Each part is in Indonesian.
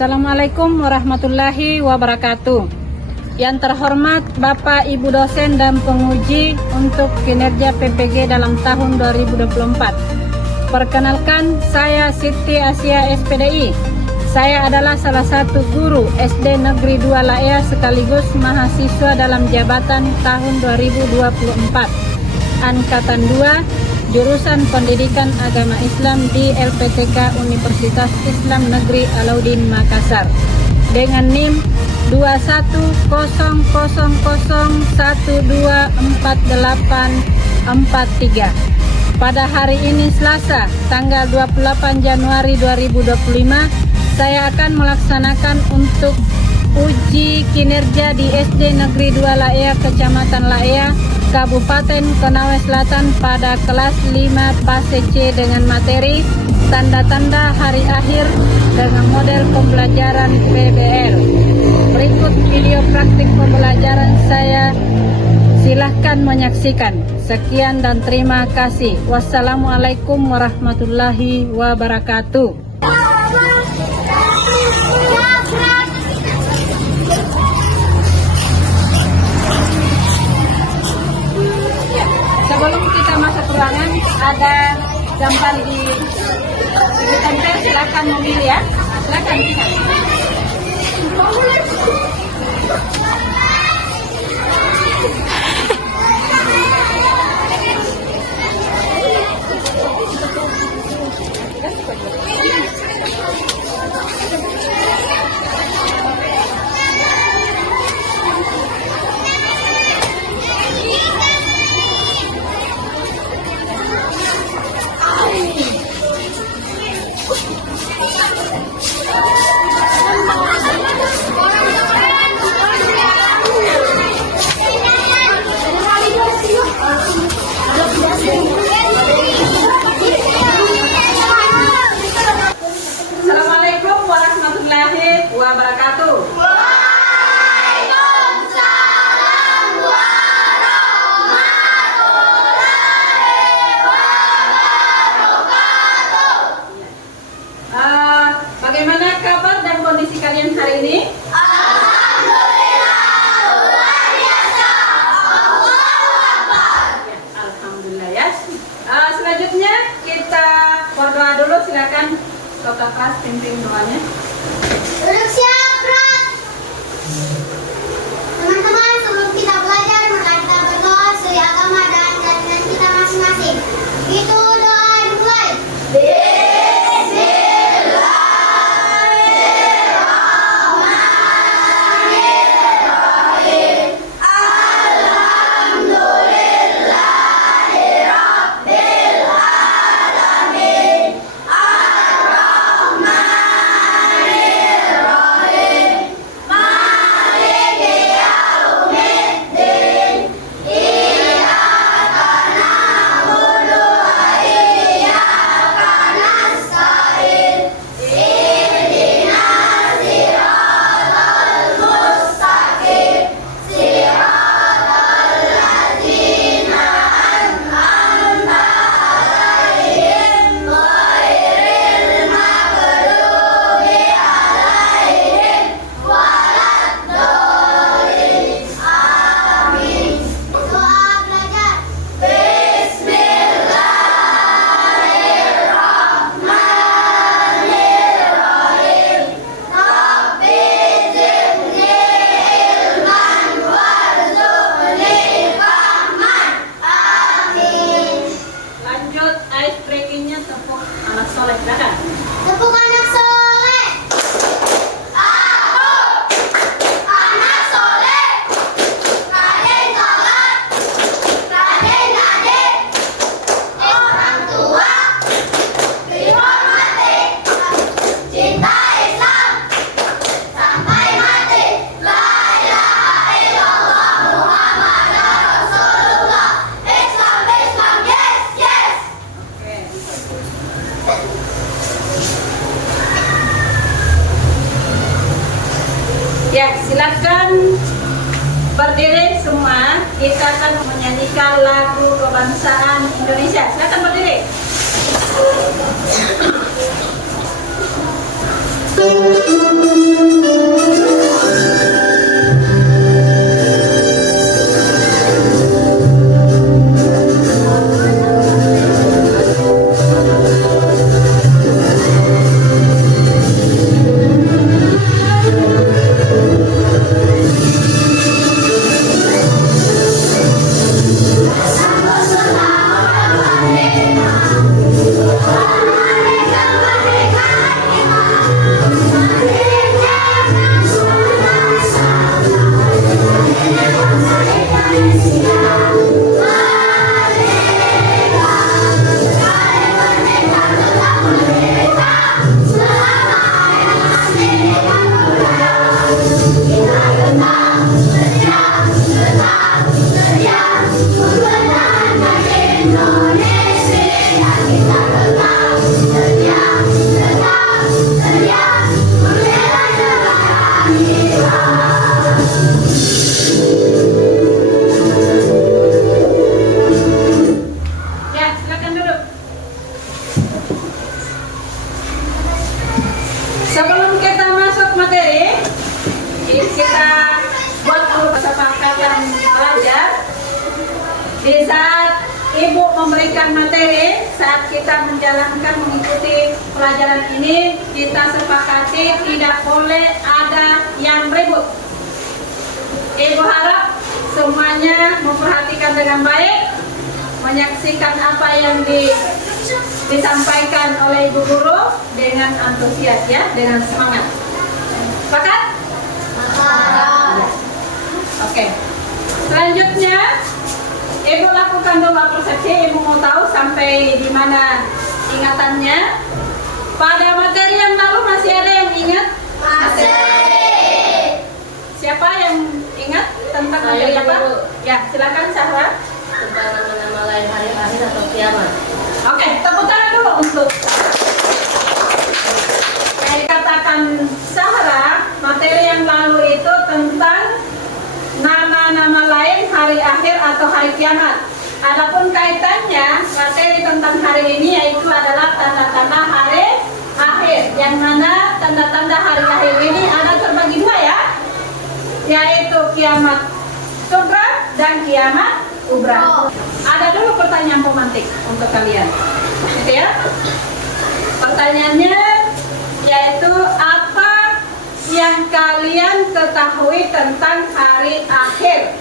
Assalamualaikum warahmatullahi wabarakatuh. Yang terhormat Bapak Ibu dosen dan penguji untuk kinerja PPG dalam tahun 2024. Perkenalkan, saya Siti Asia SPDI. Saya adalah salah satu guru SD Negeri 2 Laea sekaligus mahasiswa dalam jabatan tahun 2024. Angkatan 2, jurusan Pendidikan Agama Islam di LPTK Universitas Islam Negeri Alauddin Makassar dengan NIM 21000124843. Pada hari ini Selasa, tanggal 28 Januari 2025, saya akan melaksanakan untuk uji kinerja di SD Negeri 2 Laea, Kecamatan Laea, Kabupaten Konawe Selatan pada kelas 5 fase C dengan materi tanda-tanda hari akhir dengan model pembelajaran PBL. Berikut video praktik pembelajaran saya, silahkan menyaksikan. Sekian dan terima kasih. Wassalamualaikum warahmatullahi wabarakatuh. Sebelum kita masuk ruangan, ada gambar di tempel, silakan memilih ya. Silakan. Assalamualaikum warahmatullahi wabarakatuh. Waalaikumsalam warahmatullahi wabarakatuh. Bagaimana kabar dan kondisi kalian hari ini? Alhamdulillah, luar biasa. Allahu Akbar. Alhamdulillah ya. Selanjutnya kita berdoa dulu, silakan Kakak kelas pimpin doanya. Duduk siap, Rat. Teman-teman, sebelum kita belajar, maka kita berdoa sesuai agama dan keyakinan kita masing-masing. Itu doa dimulai. Tepuk anak soleh. Aku anak soleh. Raden sholat, Raden ngaji. Orang tua dihormati. Cinta Islam sampai mati. La ilaha illallah Muhammadur Rasulullah. Islam, Islam, yes, yes. Ya, silakan berdiri semua. Kita akan menyanyikan lagu kebangsaan Indonesia. Silakan berdiri. Sebelum kita masuk materi, kita buat dulu kesepakatan belajar. Di saat Ibu memberikan materi, saat kita menjalankan mengikuti pelajaran ini, kita sepakati tidak boleh ada yang ribut. Ibu harap semuanya memperhatikan dengan baik, menyaksikan apa yang disampaikan oleh Ibu Guru dengan antusias ya, dengan semangat. Sepakat? Oke. Selanjutnya, Ibu lakukan dulu persepsi. Ibu mau tahu sampai di mana ingatannya. Pada materi yang lalu masih ada yang ingat? Masih. Siapa yang ingat tentang materi apa? Ya, silakan Sahra. Tentang nama-nama lain hari akhir atau kiamat. Oke, tepuk tangan dulu untuk yang dikatakan Sahra. Materi yang lalu itu tentang nama-nama lain hari akhir atau hari kiamat. Adapun kaitannya materi tentang hari ini yaitu adalah tanda-tanda hari akhir, yang mana tanda-tanda hari akhir ini ada terbagi dua ya, yaitu kiamat sugra dan kiamat kubra. Ada dulu pertanyaan pemantik untuk kalian, gitu ya. Pertanyaannya yaitu apa yang kalian ketahui tentang hari akhir?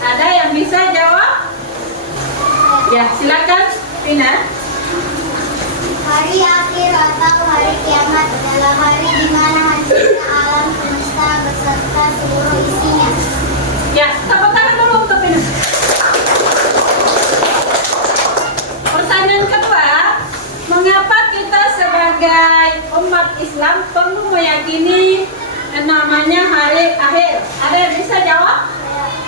Ada yang bisa jawab? Ya, silakan Vina. Hari akhir atau hari kiamat adalah hari di mana hancurnya alam semesta beserta seluruh isinya. Ya, tepuk tangan dulu untuk Vina. Pertanyaan kedua, mengapa kita sebagai umat Islam perlu meyakini namanya hari akhir? Ada yang bisa jawab?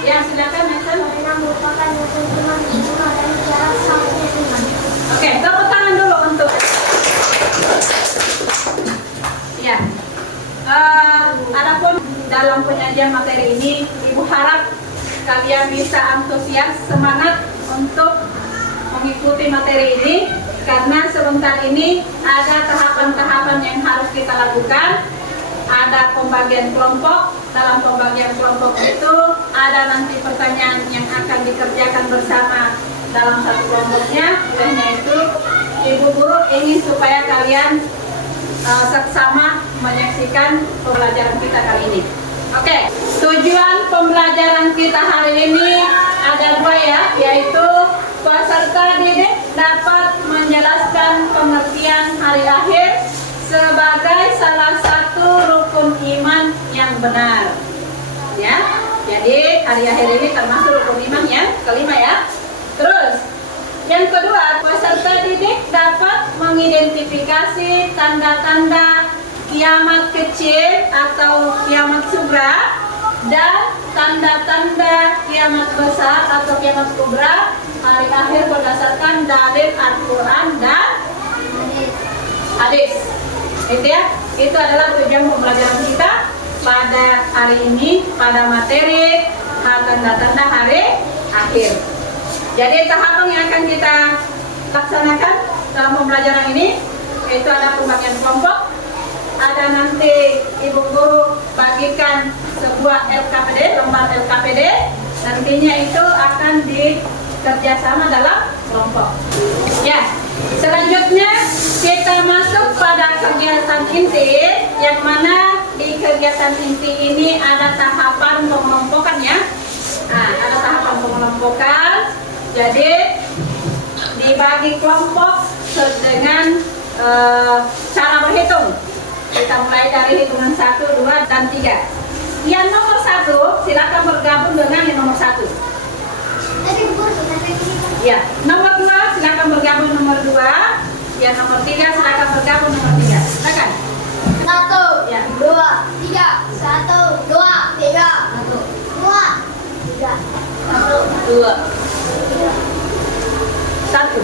Ya, silakan Nathan. Karena merupakan hukuman Tuhan dan jarak sampai Tuhan. Oke, tepuk tangan dulu untuk. Ya. Adapun dalam penyajian materi ini, Ibu harap kalian bisa antusias, semangat untuk mengikuti materi ini, karena sebentar ini ada tahapan-tahapan yang harus kita lakukan. Ada pembagian kelompok. Dalam pembagian kelompok itu ada nanti pertanyaan yang akan dikerjakan bersama dalam satu kelompoknya. Olehnya itu Ibu Guru ingin supaya kalian seksama menyaksikan pembelajaran kita kali ini. Oke, tujuan pembelajaran kita hari ini ada dua ya, yaitu peserta didik dapat menjelaskan pengertian hari akhir sebagai salah satu rukun iman yang benar. Ya, jadi hari akhir ini termasuk rukun iman yang kelima ya. Terus, yang kedua, peserta didik dapat mengidentifikasi tanda-tanda kiamat kecil atau kiamat sugra dan tanda-tanda kiamat besar atau kiamat kubra hari akhir berdasarkan dalil Al-Quran dan hadis. Itu ya, itu adalah tujuan pembelajaran kita pada hari ini, pada materi tanda-tanda hari akhir. Jadi tahapan yang akan kita laksanakan dalam pembelajaran ini yaitu ada pembagian kelompok, ada nanti Ibu Guru bagikan sebuah LKPD, lembar LKPD, nantinya itu akan dikerjasama dalam kelompok. Ya, selanjutnya kita masuk pada kegiatan inti, yang mana di kegiatan inti ini ada tahapan pengelompokan ya. Nah, ada tahapan pengelompokan. Jadi dibagi kelompok dengan cara berhitung. Kita mulai dari hitungan 1, 2, dan 3. Yang nomor 1 silakan bergabung dengan yang nomor 1. Ya, nomor 2 silakan bergabung nomor 2. Yang nomor 3 silakan bergabung nomor 3. Silakan. 1, Ya. 2, 3. 1, 2, 3. 2, 3. 1, 2. 1.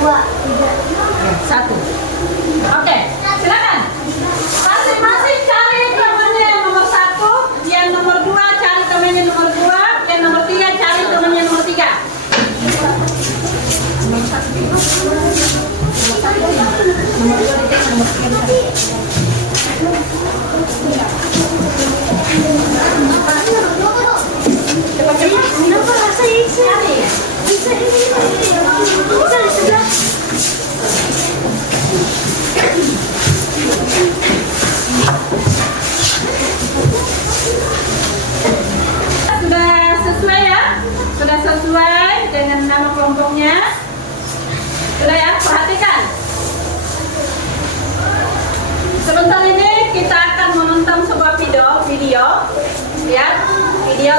2, 3. 1. Oke, silakan. Masing-masing cari temannya yang nomor 1, yang nomor 2 cari temannya nomor 2, yang nomor 3 cari temannya nomor 3. Nomor 1. Nomor 2 nomor 3.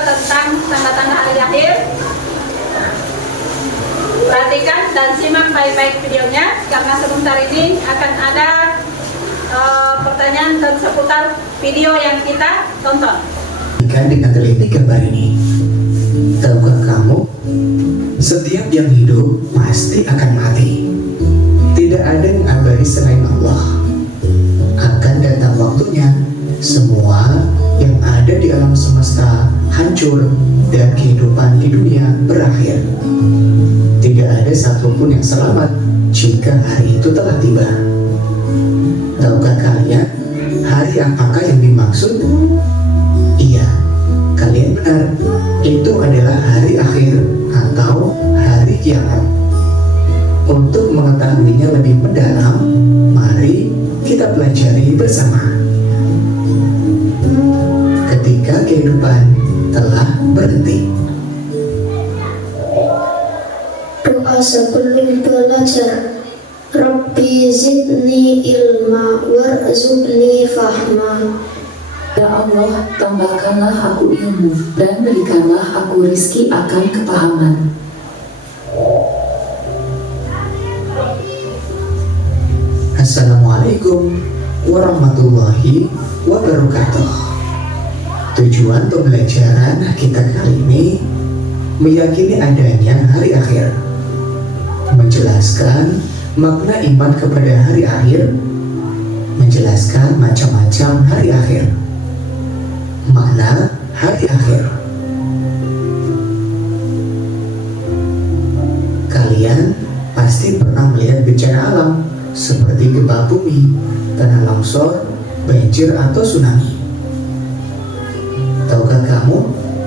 tentang tanda-tanda hari akhir. Perhatikan dan simak baik-baik videonya, karena sebentar ini akan ada pertanyaan dan seputar video yang kita tonton. Dengan teliti gambar ini, tahukah kamu, setiap yang hidup pasti akan mati. Tidak ada yang abadi selain Allah. Akan datang waktunya, semua yang ada di alam semesta hancur dan kehidupan di dunia berakhir. Tidak ada satupun yang selamat jika hari itu telah tiba. Tahukah kalian hari apakah yang dimaksud? Iya, kalian benar. Itu adalah hari akhir atau hari kiamat. Untuk mengetahuinya lebih mendalam, mari kita pelajari bersama. Ketika kehidupan telah berhenti. Doa sebelum belajar. Rabbi zidni ilma warzuqni fahma. Ya Allah, tambahkanlah aku ilmu dan berikanlah aku rizki akan kepahaman. Assalamualaikum warahmatullahi wabarakatuh. Tujuan pembelajaran kita kali ini meyakini adanya hari akhir, menjelaskan makna iman kepada hari akhir, menjelaskan macam-macam hari akhir. Makna hari akhir. Kalian pasti pernah melihat bencana alam seperti gempa bumi, tanah longsor, banjir atau tsunami. Tahukah kamu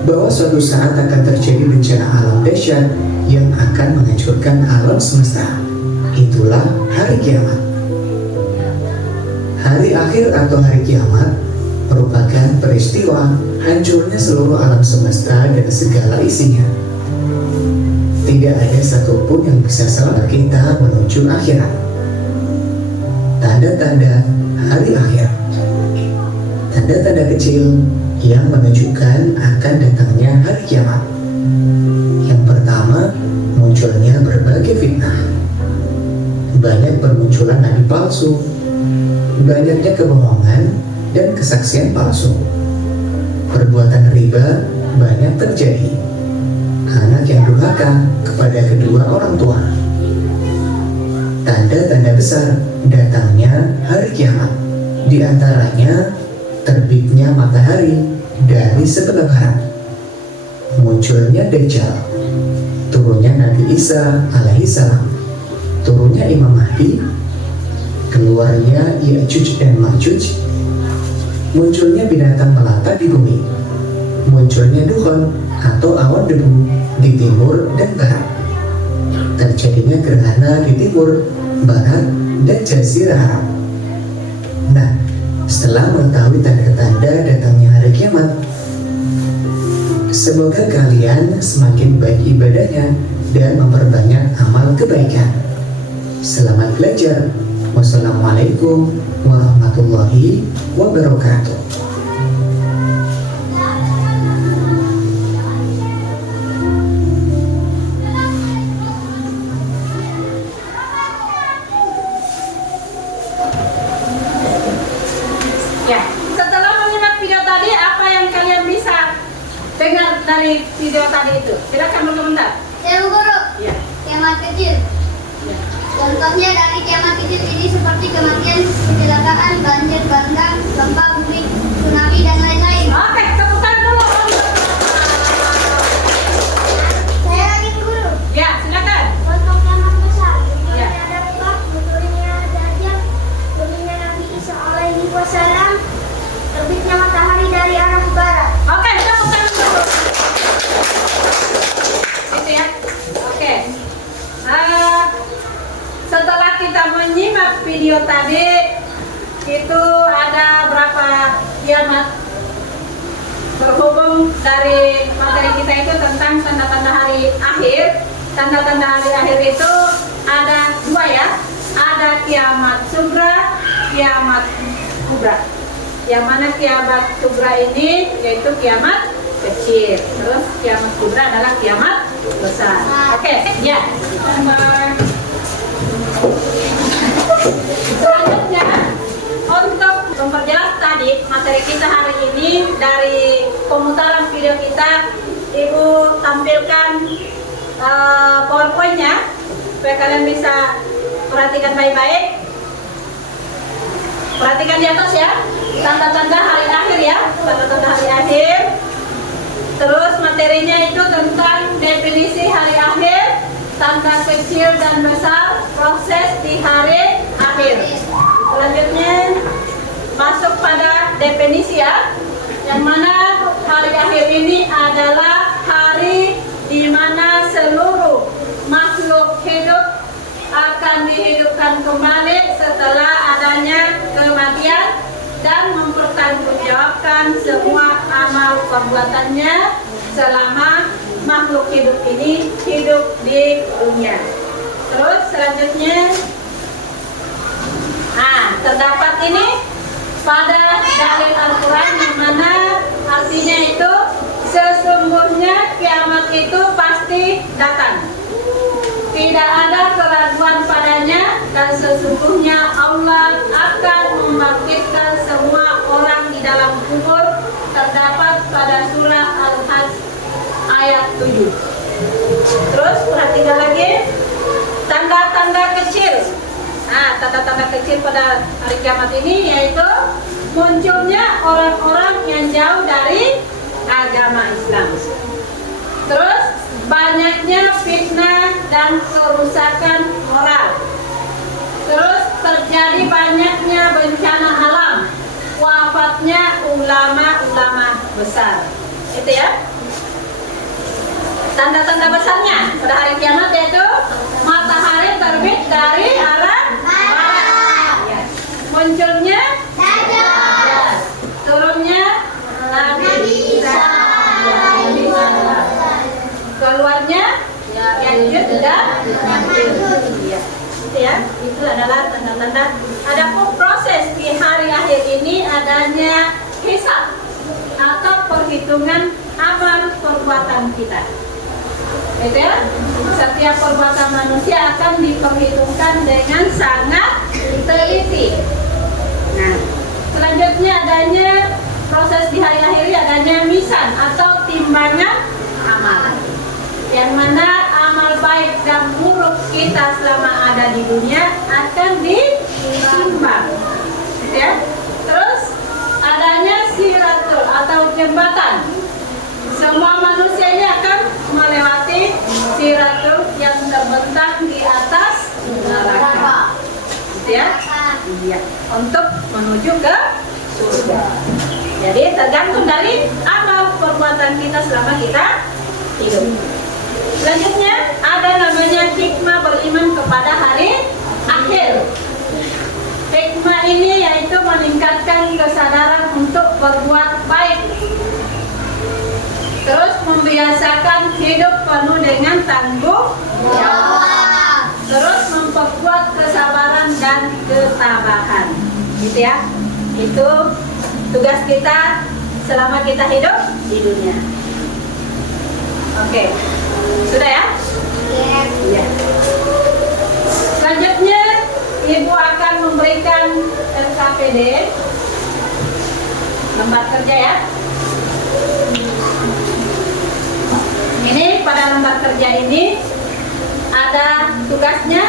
bahwa suatu saat akan terjadi bencana alam dahsyat yang akan menghancurkan alam semesta? Itulah hari kiamat. Hari akhir atau hari kiamat merupakan peristiwa hancurnya seluruh alam semesta dan segala isinya. Tidak ada satupun yang bisa selamat kita menuju akhirat. Tanda-tanda hari akhir. Tanda-tanda kecil yang menunjukkan akan datangnya hari kiamat. Yang pertama, munculnya berbagai fitnah. Banyak bermunculan nabi palsu, banyaknya kebohongan dan kesaksian palsu. Perbuatan riba banyak terjadi. Anak yang durhaka kepada kedua orang tua. Tanda-tanda besar datangnya hari kiamat, di antaranya terbitnya matahari dari sebelah barat, munculnya Dajjal, turunnya Nabi Isa alaihissalam, turunnya Imam Mahdi, keluarnya Ya'juj dan Ma'juj, munculnya binatang melata di bumi, munculnya dukhon atau awan debu di timur dan barat, terjadinya gerhana di timur, barat, dan jazirah Arab. Nah, setelah mengetahui tanda-tanda datangnya hari kiamat, semoga kalian semakin baik ibadahnya dan memperbanyak amal kebaikan. Selamat belajar. Wassalamualaikum warahmatullahi wabarakatuh. Ya, setelah menyimak video tadi, apa yang kalian bisa dengar dari video tadi itu? Silakan berkomentar. Saya guru. Ya. Kiamat kecil. Ya. Contohnya dari kiamat kecil ini seperti kematian, kecelakaan, banjir bandang, gempa bumi, tsunami dan lain-lain. Oke, tepuk tangan dulu. Saya lagi guru. Ya, silakan. Contoh kiamat besar. Ya. Munculnya Dajjal, munculnya Dajjal, turunnya Nabi Isa alaihi wasallam, terbitnya matahari dari arah barat. Oke, tepuk tangan dulu. Gitu ya. Oke. Setelah kita menyimak video tadi, itu ada berapa kiamat? Berhubung dari materi kita itu tentang tanda-tanda hari akhir. Tanda-tanda hari akhir itu ada dua ya. Ada kiamat sugra, kiamat kubra. Yang mana kiamat kubra ini yaitu kiamat kecil. Terus kiamat kubra adalah kiamat besar. Oke, ya. Selanjutnya, untuk memperjelas tadi materi kita hari ini dari pemutaran video kita, Ibu tampilkan PowerPoint-nya supaya kalian bisa perhatikan baik-baik. Perhatikan di atas ya, tanda-tanda hari akhir ya, tanda-tanda hari akhir. Terus materinya itu tentang definisi hari akhir, tanda kecil dan besar, proses di hari akhir. Selanjutnya masuk pada definisi ya, yang mana hari akhir ini adalah hari di mana seluruh makhluk hidup akan dihidupkan kembali setelah adanya kematian dan mempertanggungjawabkan semua amal perbuatannya selama makhluk hidup ini hidup di dunia. Terus selanjutnya, terdapat ini pada dalil Al-Quran yang mana artinya itu sesungguhnya kiamat itu pasti datang. Tidak ada keraguan padanya dan sesungguhnya Allah akan membangkitkan semua orang di dalam kubur, terdapat pada surah Al-Hajj ayat 7. Terus perhatikan lagi tanda-tanda kecil. Tanda-tanda kecil pada hari kiamat ini yaitu munculnya orang-orang yang jauh dari agama Islam. Terus banyaknya fitnah dan kerusakan moral. Terus terjadi banyaknya bencana alam, wafatnya ulama-ulama besar. Itu ya. Tanda-tanda besarnya pada hari kiamat yaitu matahari terbit dari arah barat. Ya. Munculnya Dajjal. Turunnya Nabi Isa. Keluarnya Ya'juj dan Ma'juj. Ya, itu adalah tanda-tanda. Adapun proses di hari akhir ini adanya hisab atau perhitungan amal perbuatan kita. Gitu ya? Setiap perbuatan manusia akan diperhitungkan dengan sangat teliti. Nah, selanjutnya adanya proses di hari akhir ini adanya mizan atau timbangan amal. Yang mana amal baik dan buruk kita selama ada di dunia akan ditimbang, ya. Terus adanya siratul atau jembatan. Semua manusia ini akan melewati siratul yang terbentang di atas neraka, ya. Iya, untuk menuju ke surga. Jadi tergantung dari amal perbuatan kita selama kita hidup. Selanjutnya ada namanya hikmah beriman kepada hari akhir. Hikmah ini yaitu meningkatkan kesadaran untuk berbuat baik. Terus membiasakan hidup penuh dengan tanggung jawab. Terus memperkuat kesabaran dan ketabahan. Gitu ya. Itu tugas kita selama kita hidup di dunia. Oke. Sudah ya? Iya. Selanjutnya Ibu akan memberikan LKPD lembar kerja ya. Ini pada lembar kerja ini ada tugasnya.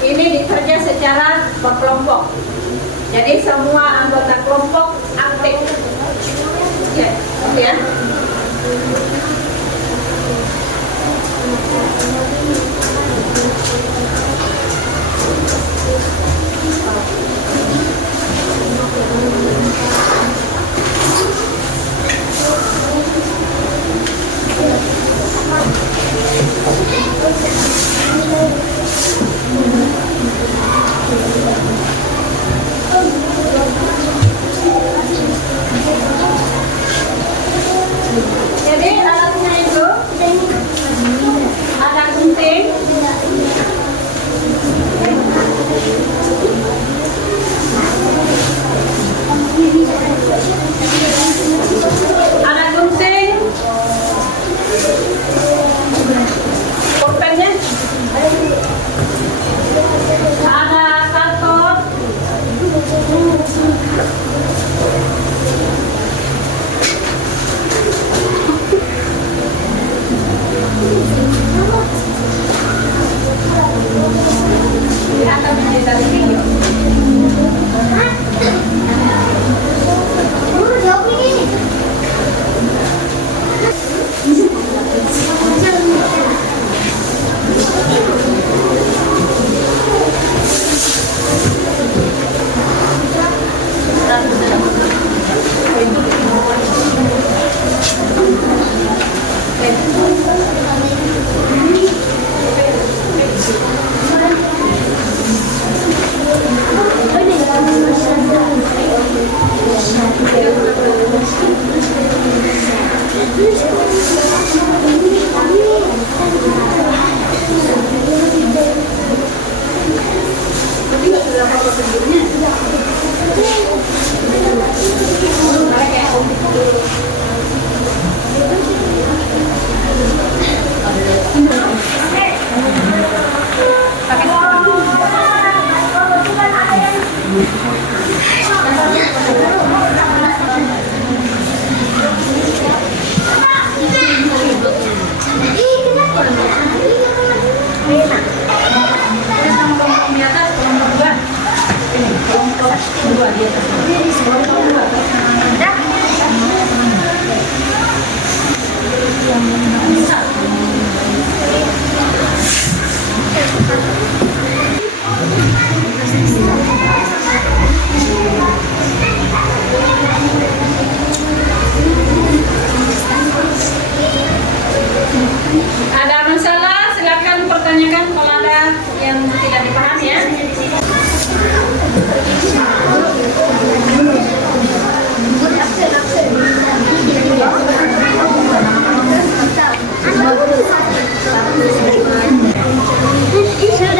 Ini dikerja secara berkelompok. Jadi semua anggota kelompok aktif. Ya, oke ya. Jadi alatnya itu ada gunting, Ada masalah? Silakan pertanyakan kalau ada yang tidak dipahami ya.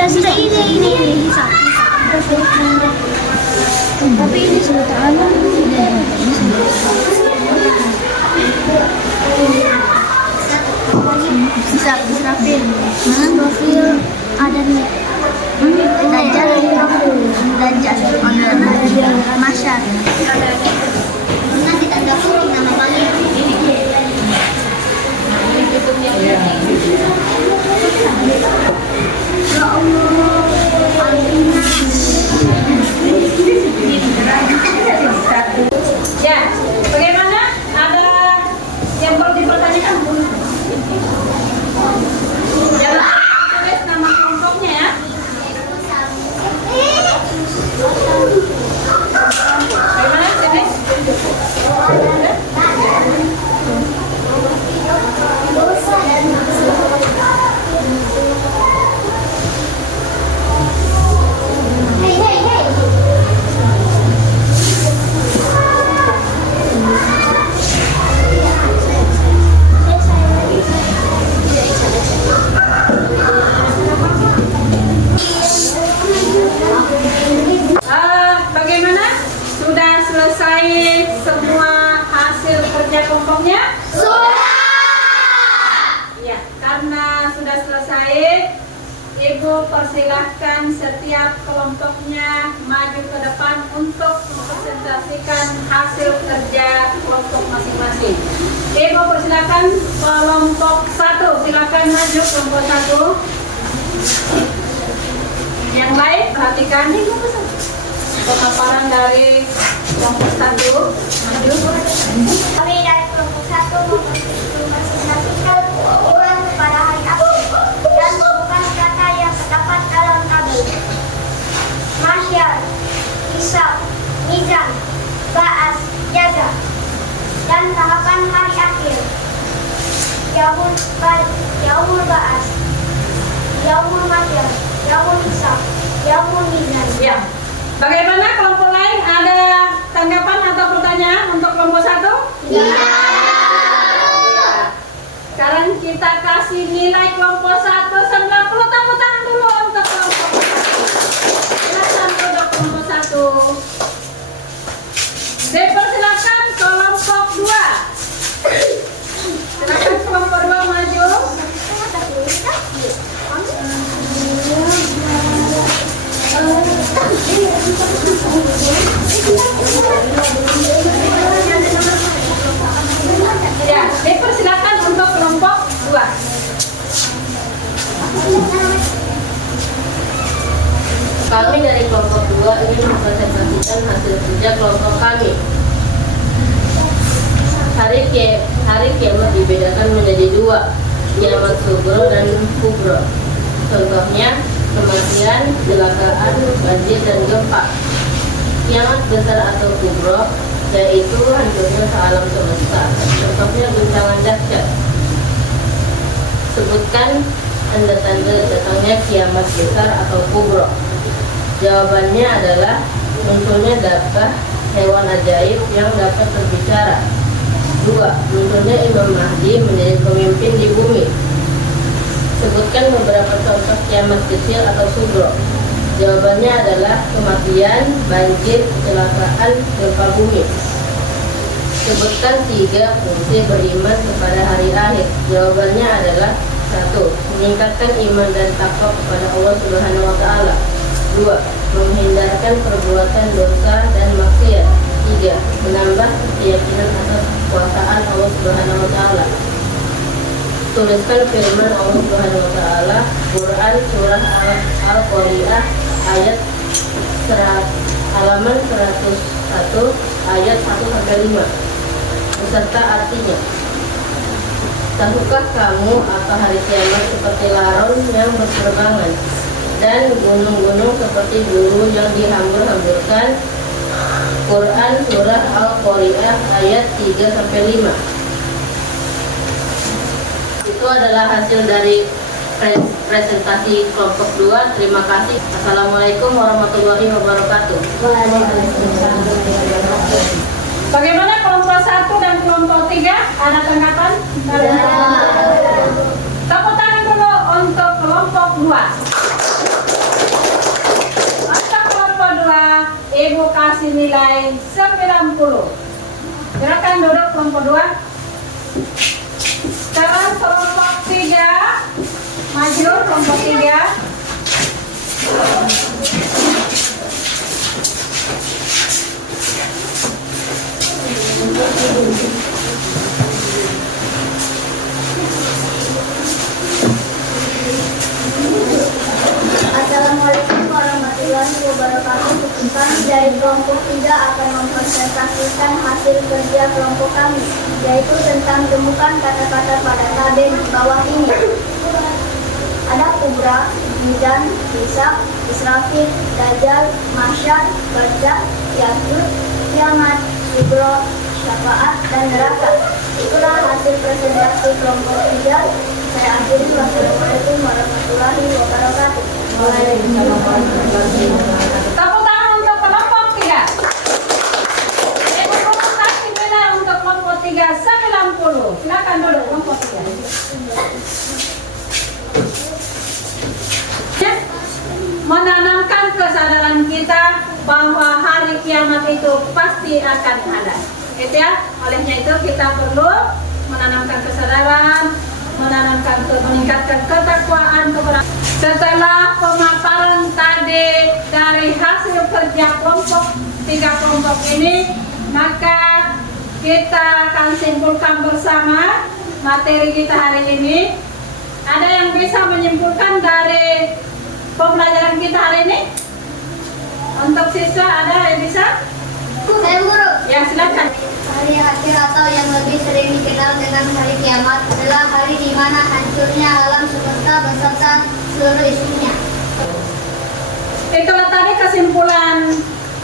Sudah ini hisap. Tapi ini sudah terlalu hisap Israfil. Profil ada nih. Dajjal Masyar. Nanti tanda kurung nama balik. Ya, bagaimana? Ada yang perlu dipertanyakan? Jangan tulis nama kelompoknya ya. Bagaimana sini? Bagaimana? Sudah selesai semua hasil kerja kelompoknya? Sudah. Ya, karena sudah selesai, Ibu persilahkan setiap kelompoknya maju ke depan untuk mempresentasikan hasil kerja kelompok masing-masing. Ibu persilahkan kelompok 1, silakan maju kelompok 1. Yang lain perhatikan pemaparan dari kelompok 1. Maju. Kami dari kelompok 1 mempresentasikan ukuran pada hari akhir dan bukan kata yang terdapat dalam tabel. Masyar, hisab, mizan, ba'as, jaza, dan tahapan hari akhir. Yaumul ba'as, yaumul masyar, yaumul hisab, yaumul mizan. Ya. Bagaimana kelompok lain? Ada tanggapan atau pertanyaan untuk kelompok 1? Ya. Sekarang kita kasih nilai kelompok 1 90. Tepuk tangan dulu untuk kelompok 1. Silakan duduk kelompok 1. Dipersilakan kelompok 2. Silakan kelompok 2 maju. Ya, dipersilakan untuk kelompok 2. Kami dari kelompok 2 ingin mempresentasikan hasil kerja kelompok kami. Hari kiamat dibedakan menjadi 2, kiamat sugro dan kubro. Contohnya kematian, kecelakaan, banjir dan gempa. Kiamat besar atau kubro yaitu hancurnya sealam semesta. Contohnya guncangan dahsyat. Sebutkan tanda-tanda datangnya kiamat besar atau kubro. Jawabannya adalah munculnya dabbah, hewan ajaib yang dapat berbicara. 2. Munculnya Imam Mahdi menjadi pemimpin di bumi. Sebutkan beberapa contoh kiamat kecil atau sugro. Jawabannya adalah kematian, banjir, kecelakaan, gempa bumi. Sebutkan 3 fungsi beriman kepada hari akhir. Jawabannya adalah 1. Meningkatkan iman dan takwa kepada Allah Subhanahu wa taala. 2. Menghindarkan perbuatan dosa dan maksiat. 3. Menambah keyakinan atas kekuasaan Allah Subhanahu wa taala. Tuliskan firman Allah Subhanahu wa taala Quran surah Al-Qari'ah ayat halaman 101 ayat 1-5 beserta artinya. Tahukah kamu apa hari kiamat seperti laron yang berterbangan dan gunung-gunung seperti bulu yang dihambur-hamburkan? Quran surah Al-Qari'ah ayat 3-5. Itu adalah hasil dari presentasi kelompok 2. Terima kasih. Assalamualaikum warahmatullahi wabarakatuh. Bagaimana kelompok 1 dan kelompok 3? Ada tanggapan? Tepuk tangan dulu untuk kelompok 2. Untuk kelompok 2, Ibu kasih nilai 90. Silakan duduk kelompok 2. Sekarang kelompok 3, maju kelompok 3. Assalamualaikum warahmatullahi wabarakatuh. Kami dari kelompok 3 akan mempresentasikan hasil kerja kelompok kami, yaitu tentang temukan kata-kata pada tabel di bawah ini. Ada kubra, mizan, hisab, israfil, dajjal, mahsyar, barzakh, ya'juj, kiamat, kubro, syafaat, dan neraka. Itulah hasil presentasi kelompok 3. Saya akhiri. Wassalamualaikum warahmatullahi wabarakatuh. Tepuk tangan untuk kelompok 3. Ibu guru kasih nilai untuk kelompok 3 90. Silakan duduk kelompok 3. Menanamkan kesadaran kita bahwa hari kiamat itu pasti akan ada. Itu ya. Olehnya itu kita perlu menanamkan kesadaran, meningkatkan ketakwaan kepada. Setelah pemaparan tadi dari hasil kerja kelompok 3 kelompok ini, maka kita akan simpulkan bersama materi kita hari ini. Ada yang bisa menyimpulkan dari pembelajaran kita hari ini? Untuk siswa ada yang bisa? Saya guru. Ya, silakan. Hari akhir atau yang lebih sering dikenal dengan hari kiamat adalah hari di mana hancurnya alam semesta beserta seluruh isinya. Itulah tadi kesimpulan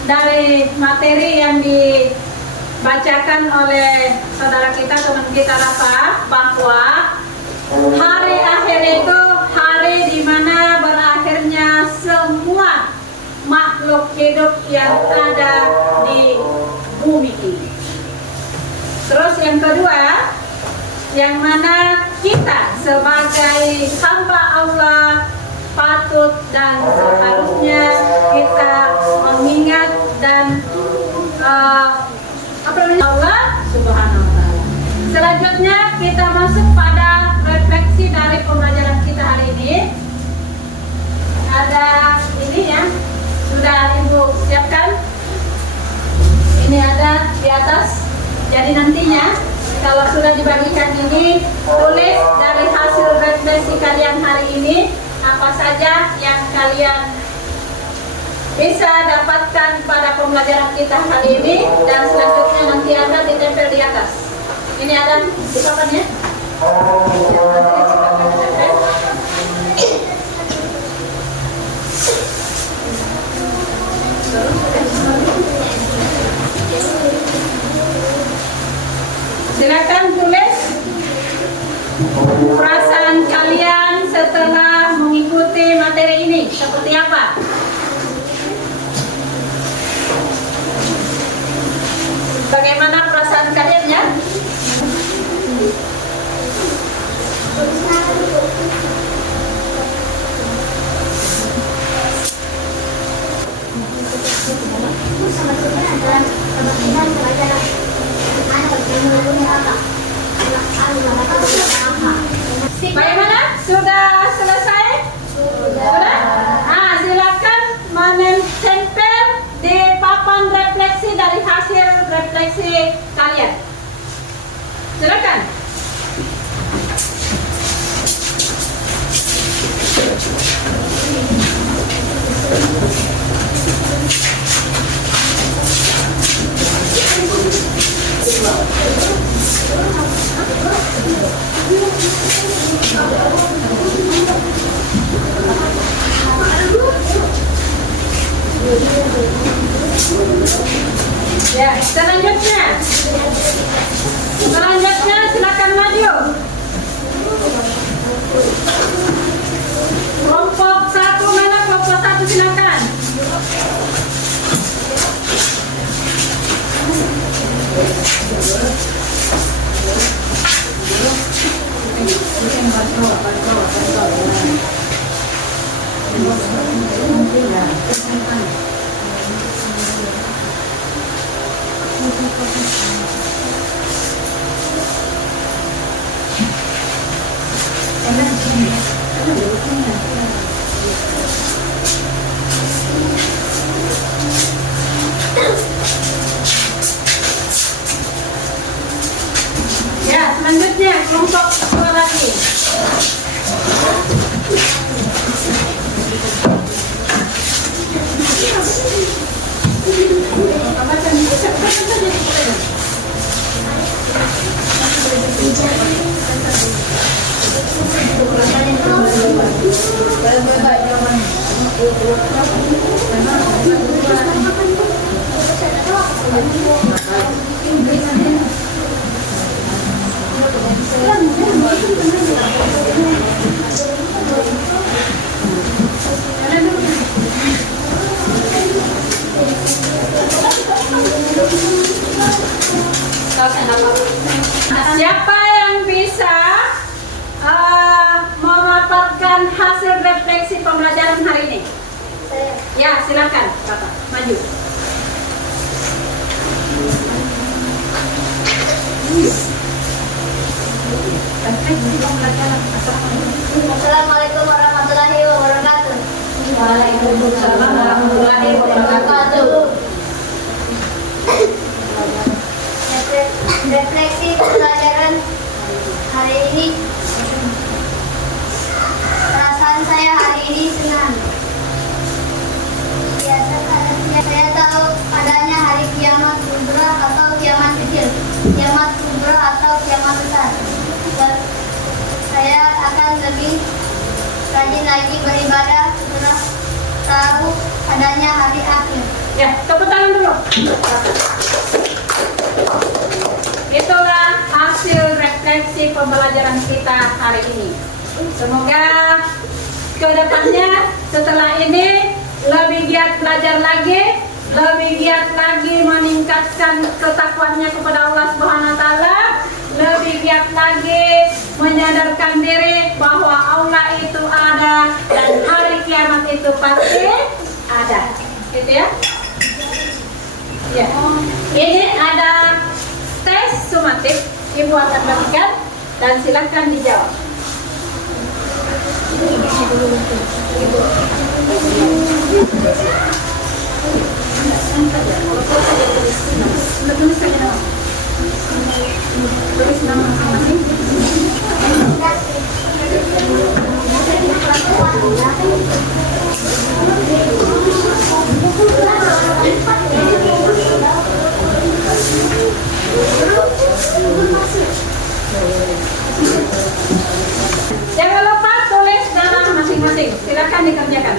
dari materi yang dibacakan oleh saudara kita, teman kita Rafa, bahwa hari akhir itu hari di mana berakhirnya semua makhluk hidup yang ada di bumi ini. Terus yang kedua, yang mana kita sebagai hamba Allah patut dan seharusnya kita mengingat dan Allah Subhanahu wa taala. Selanjutnya kita masuk pada refleksi dari pembelajaran kita hari ini. Ada ini ya, sudah Ibu siapkan. Ini ada di atas. Jadi nantinya kalau sudah dibagikan ini, tulis dari hasil refleksi kalian hari ini apa saja yang kalian bisa dapatkan pada pembelajaran kita hari ini, dan selanjutnya nanti akan ditempel di atas. Ini ada di papannya. Silakan tulis perasaan kalian setelah mengikuti materi ini seperti apa? Bagaimana perasaan kalian ya? Bagaimana? Sudah selesai? Sudah? Nah, silakan menempel di papan refleksi dari hasil refleksi kalian. Silakan. Ya, selanjutnya silakan maju. Kelompok 1 mana? Kelompok 1 silakan. Ya, selanjutnya kelompok 2 lagi. Siapa yang bisa memaparkan hasil refleksi pembelajaran hari ini? Ya, silakan, Bapak, maju. Assalamualaikum warahmatullahi wabarakatuh. Waalaikumsalam warahmatullahi wabarakatuh. Refleksi pembelajaran hari ini. Perasaan saya hari ini senang. Saya tahu adanya hari kiamat kubra atau kiamat kecil, kiamat kubra atau kiamat besar. Dan saya akan lebih rajin lagi beribadah setelah tahu adanya hari akhir. Ya, tepuk tangan dulu. Itulah hasil refleksi pembelajaran kita hari ini. Semoga kedepannya setelah ini lebih giat belajar lagi, lebih giat lagi meningkatkan ketakwaannya kepada Allah Subhanahu wa taala, lebih giat lagi menyadarkan diri bahwa Allah itu ada dan hari kiamat itu pasti ada. Gitu ya. Ya. Ini ada tes sumatif, Ibu akan bagikan dan silakan dijawab. Tulis nama masing-masing. Jangan lupa tulis nama masing-masing. Silakan dikerjakan.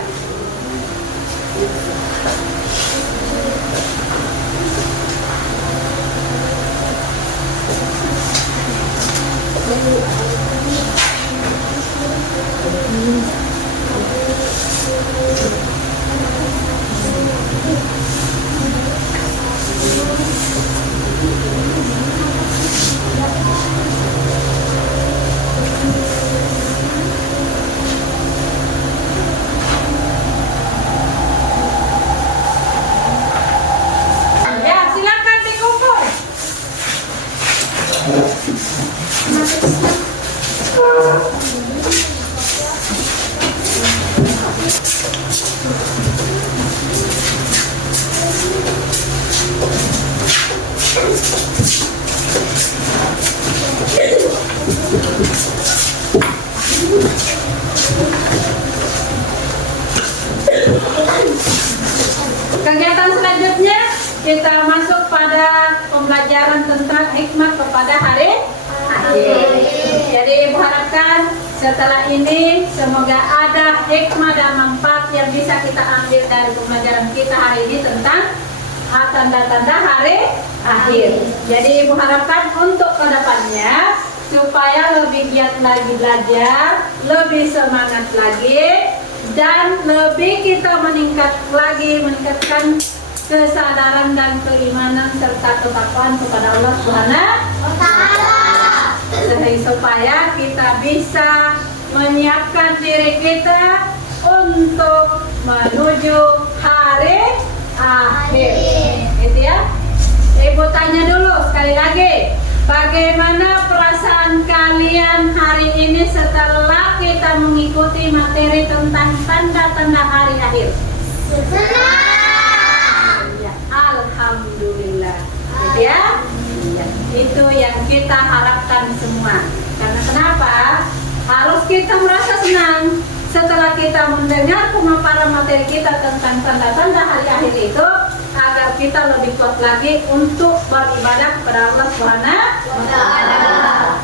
selanjutnya kita masuk pada pembelajaran tentang hikmah kepada hari akhir. Jadi Ibu harapkan setelah ini semoga ada hikmah dan manfaat yang bisa kita ambil dari pembelajaran kita hari ini tentang tanda-tanda hari akhir. Jadi Ibu harapkan untuk kedepannya supaya lebih giat lagi belajar, lebih semangat lagi, dan lebih kita meningkatkan kesadaran dan keimanan serta ketakwaan kepada Allah Subhanahu wa Ta'ala, supaya kita bisa menyiapkan diri kita untuk menuju hari akhir. Gitu ya. Ibu tanya dulu sekali lagi, bagaimana perasaan kalian hari ini setelah kita mengikuti materi tentang tanda-tanda hari akhir? Ya, alhamdulillah. Gitu ya. Ya, itu yang kita harapkan semua. Karena kenapa? Harus kita merasa senang setelah kita mendengar pemaparan materi kita tentang tanda-tanda hari akhir itu, agar kita lebih kuat lagi untuk beribadah kepada Allah Subhanahu wa Ta'ala.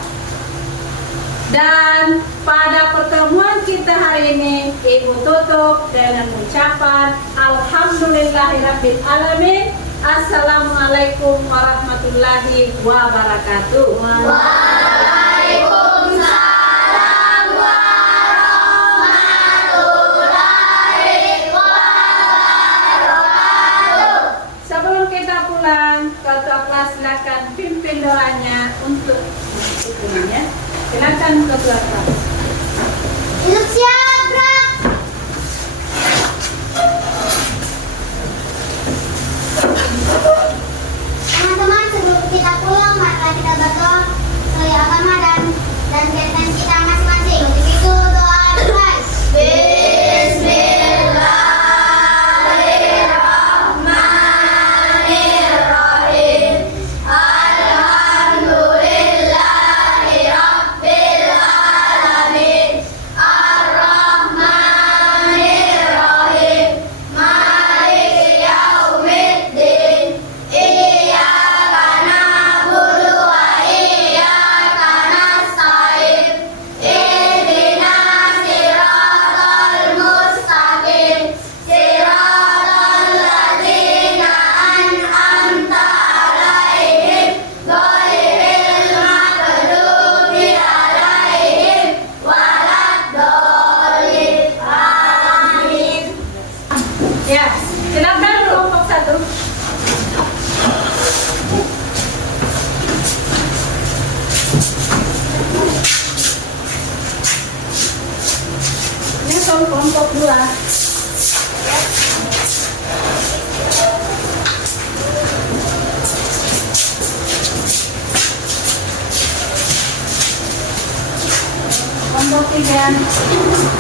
Dan pada pertemuan kita hari ini, Ibu tutup dengan ucapan Alhamdulillahirabbil alamin. Assalamualaikum warahmatullahi wabarakatuh. Waalaikumsalam warahmatullahi wabarakatuh. Sebelum kita pulang, ketua kelas silakan pimpin doanya untuk ya. Silakan ketua kelas. Hidup siap, Brak. Teman-teman, sebelum kita pulang, mari kita berdoa sesuai agama dan keyakinan kita masing-masing. Untuk itu doa dimulai. Bismillahirrahmanirrahim. Alhamdulillahirabbil alamin. Ar-Rahmanirrahim. Maliki yaumiddin. Iyyaka na'budu wa iyyaka nasta'in. Ihdinas siratal mustaqim. Siratal ladzina an'amta 'alaihim ghairil maghdubi 'alaihim waladdallin. Amin. Ya, silakan kelompok 1. Ini kelompok 2. Kelompok 3.